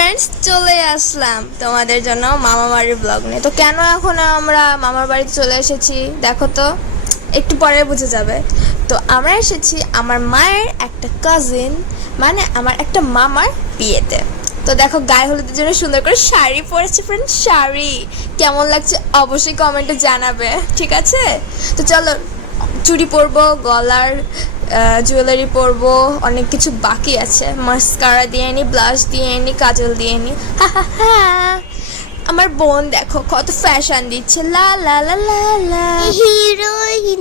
Friends, চলে আসলাম তোমাদের জন্য মামা বাড়ির ব্লগ নিয়ে। তো কেন এখন আমরা মামার বাড়িতে চলে এসেছি দেখো তো, একটু পরে বুঝে যাবে। তো আমরা এসেছি আমার মায়ের একটা কাজিন, মানে আমার একটা মামার বিয়েতে। তো দেখো, গায়ে হলুদের জন্য সুন্দর করে শাড়ি পরেছে ফ্রেন্ডস। শাড়ি কেমন লাগছে অবশ্যই কমেন্টে জানাবে, ঠিক আছে? তো চলো, চুড়ি পরবো, গলার জুয়েলারি পরবো, অনেক কিছু বাকি আছে। মাস্কারা দিয়ে নি, ব্লাশ দিয়ে নি, কাজল দিয়ে নি। আমার বোন দেখো কত ফ্যাশন দিচ্ছে, লা লা লা লা লা, হিরোইন।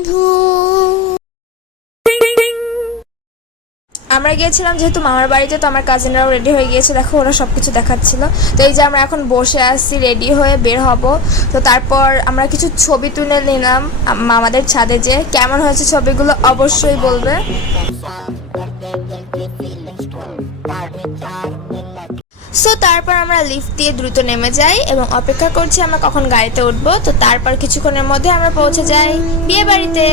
আমরা গিয়েছিলাম যেহেতু মামার বাড়িতে, তো আমার কাজিনরাও রেডি হয়ে গিয়েছে, দেখো ওরা সব কিছু দেখাচ্ছিল। তো এই যে আমরা এখন বসে আসছি, রেডি হয়ে বের হব। তো তারপর আমরা কিছু ছবি তুলে নিলাম মামাদের ছাদে। যে কেমন হয়েছে ছবিগুলো অবশ্যই বলবে। সো তারপর আমরা লিফট দিয়ে দ্রুত নেমে যাই এবং অপেক্ষা করছি আমরা কখন গাড়িতে উঠবো। তো তারপর কিছুক্ষণের মধ্যে আমরা পৌঁছে যাই বিয়ে বাড়িতে।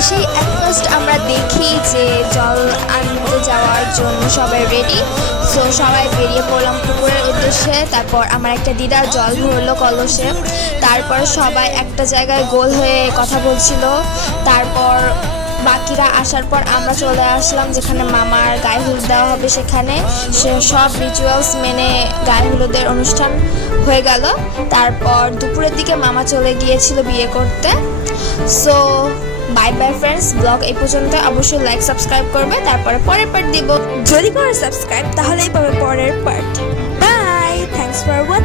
এসেই অ্যাট ফার্স্ট আমরা দেখি যে জল আনতে যাওয়ার জন্য সবাই রেডি। সো সবাই বেরিয়ে পড়লাম পুকুরের উদ্দেশ্যে। তারপর আমার একটা দিদা জল ভরলো কলসে। তারপর সবাই একটা জায়গায় গোল হয়ে কথা বলছিল। তারপর বাকিরা আসার পর আমরা চলে আসলাম যেখানে মামার গায়ে হলুদ দেওয়া হবে সেখানে। সে সব রিচুয়ালস মেনে গায়ে হলুদের অনুষ্ঠান হয়ে গেল। তারপর দুপুরের দিকে মামা চলে গিয়েছিল বিয়ে করতে। So bye bye friends, blog এই পর্যন্ত। অবশ্যই লাইক সাবস্ক্রাইব করবে, তারপরে পরের পার্ট দিব। যদি করে সাবস্ক্রাইব তাহলেই পাবে পরের part. Bye, thanks for watching.